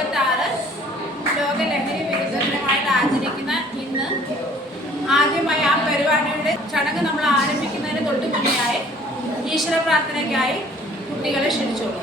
2026 ലോക ലഹരി വിരുദ്ധ ദിനമായിട്ട് ആചരിക്കുന്ന ഇന്ന് ആദ്യമായി ആ പരിപാടിയുടെ ചടങ്ങ് നമ്മൾ ആരംഭിക്കുന്നതിന് തൊട്ട് മുന്നെയായി ഈശ്വര പ്രാർത്ഥനയ്ക്കായി കുട്ടികളെ ക്ഷണിച്ചോളൂ.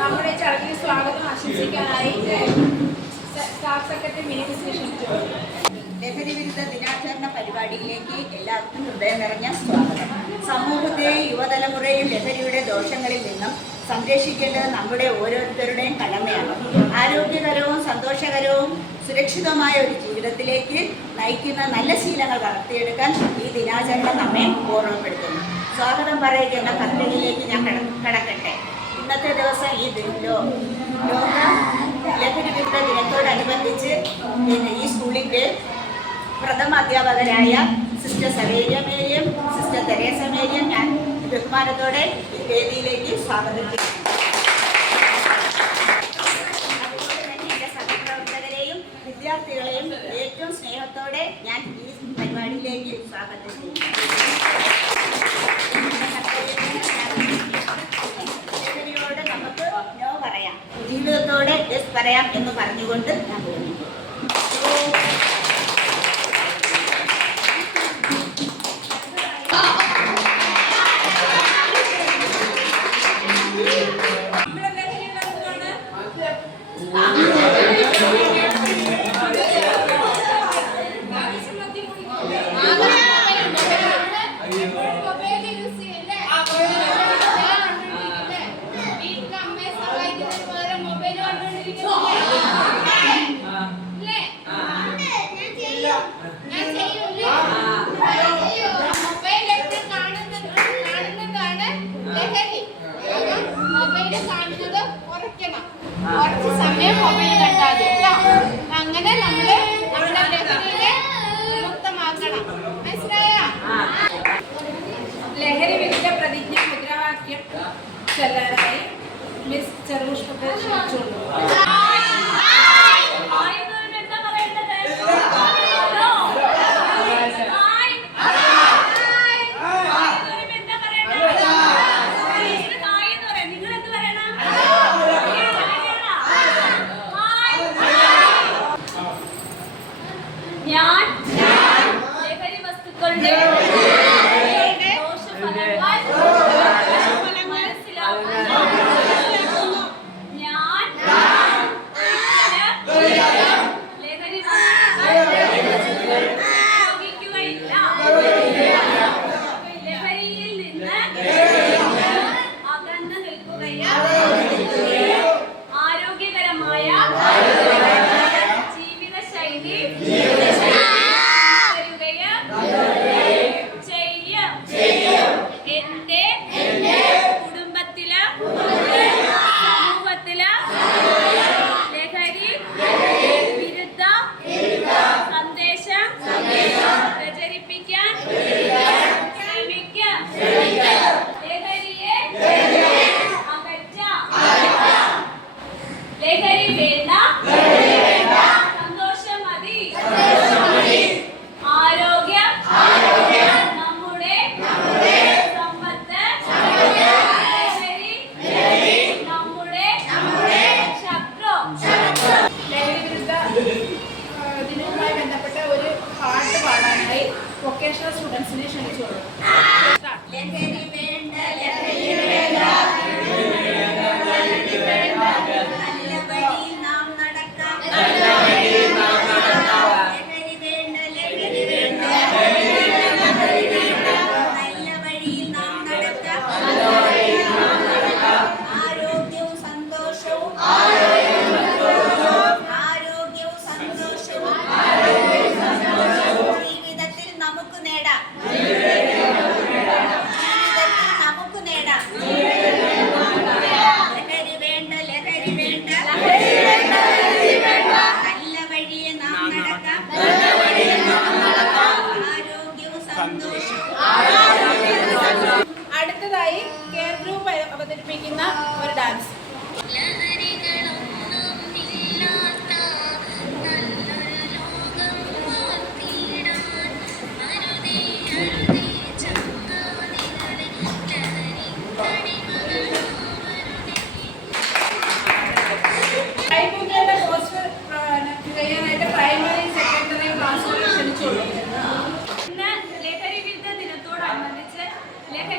നമ്മുടെ ചടങ്ങിന് സ്വാഗതം ആശംസിക്കാനായി സ്റ്റാഫ് സെക്രട്ടറി മിനി ക്ഷണിച്ചു. ലഹരി വിരുദ്ധ ദിനാചരണ പരിപാടിയിലേക്ക് എല്ലാവർക്കും ഹൃദയം നിറഞ്ഞ സ്വാഗതം. സമൂഹത്തെയും യുവതലമുറയും ലഹരിയുടെ ദോഷങ്ങളിൽ നിന്നും സംരക്ഷിക്കേണ്ടത് നമ്മുടെ ഓരോരുത്തരുടെയും കടമയാണ്. ആരോഗ്യകരവും സന്തോഷകരവും സുരക്ഷിതമായ ഒരു ജീവിതത്തിലേക്ക് നയിക്കുന്ന നല്ല ശീലങ്ങൾ വളർത്തിയെടുക്കാൻ ഈ ദിനാചരണം നമ്മെ ഓർമ്മപ്പെടുത്തുന്നു. സ്വാഗതം പറയുന്ന പദ്ധതിയിലേക്ക് ഞാൻ കടക്കട്ടെ. ഇന്നത്തെ ദിവസം ഈ ലോക ലഹരി വിരുദ്ധ ദിനത്തോടനുബന്ധിച്ച് ഈ സ്കൂളിൻ്റെ പ്രഥമ അധ്യാപകരായ സിസ്റ്റർ സവേരിയ മേരിയും സിസ്റ്റർ തെരേസ മേരിയും ഞാൻ ബഹുമാനത്തോടെ ഈ വേദിയിലേക്ക് സ്വാഗതം ചെയ്യുന്നു. അതുപോലെ തന്നെ എൻ്റെ സഹപ്രവർത്തകരെയും വിദ്യാർത്ഥികളെയും ഏറ്റവും സ്നേഹത്തോടെ ഞാൻ ഈ പരിപാടിയിലേക്ക് സ്വാഗതം ചെയ്യുന്നു. ലഹരിയോട് നമുക്ക് നോ പറയാം, ജീവിതത്തോടെ യെസ് പറയാം എന്ന് പറഞ്ഞുകൊണ്ട് ഞാൻ പോകുന്നു. കുറച്ച് സമയം മൊബൈൽ കണ്ടാൽ അങ്ങനെ നമ്മള് നമ്മുടെ ലഹരിയെ മുക്തമാക്കണം. മനസ്സിലായോ? ലഹരി വിരുദ്ധ പ്രതിജ്ഞ മുദ്രാവാക്യം ചൊല്ലാനായി മിസ് ചെറുഷ്പത്തെ ക്ഷണിച്ചുള്ളൂ.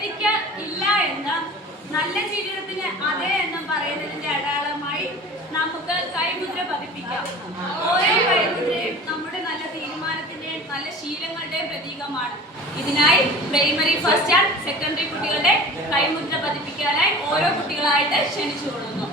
ലഹരിക്ക് ഇല്ല എന്ന് നല്ല ജീവിതത്തിന് അതെ എന്ന് പറയുന്നതിന്റെ അടയാളമായി നമുക്ക് കൈമുദ്ര പതിപ്പിക്കാം. ഓരോ കൈമുദ്രയും നമ്മുടെ നല്ല തീരുമാനത്തിന്റെയും നല്ല ശീലങ്ങളുടെയും പ്രതീകമാണ്. ഇതിനായി പ്രൈമറി, ഫസ്റ്റ് ആൻഡ് സെക്കൻഡറി കുട്ടികളുടെ കൈമുദ്ര പതിപ്പിക്കാനായി ഓരോ കുട്ടികളായിട്ട് ക്ഷണിച്ചുകൊള്ളുന്നു.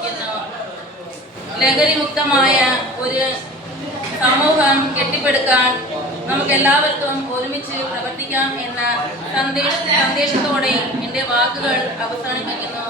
അവസാനിപ്പിക്കുന്നു. ലഹരിമുക്തമായ ഒരു സമൂഹം കെട്ടിപ്പടുക്കാൻ നമുക്ക് എല്ലാവർക്കും ഒരുമിച്ച് പ്രവർത്തിക്കാം എന്ന സന്ദേശത്തോടെ എൻ്റെ വാക്കുകൾ അവസാനിപ്പിക്കുന്നു.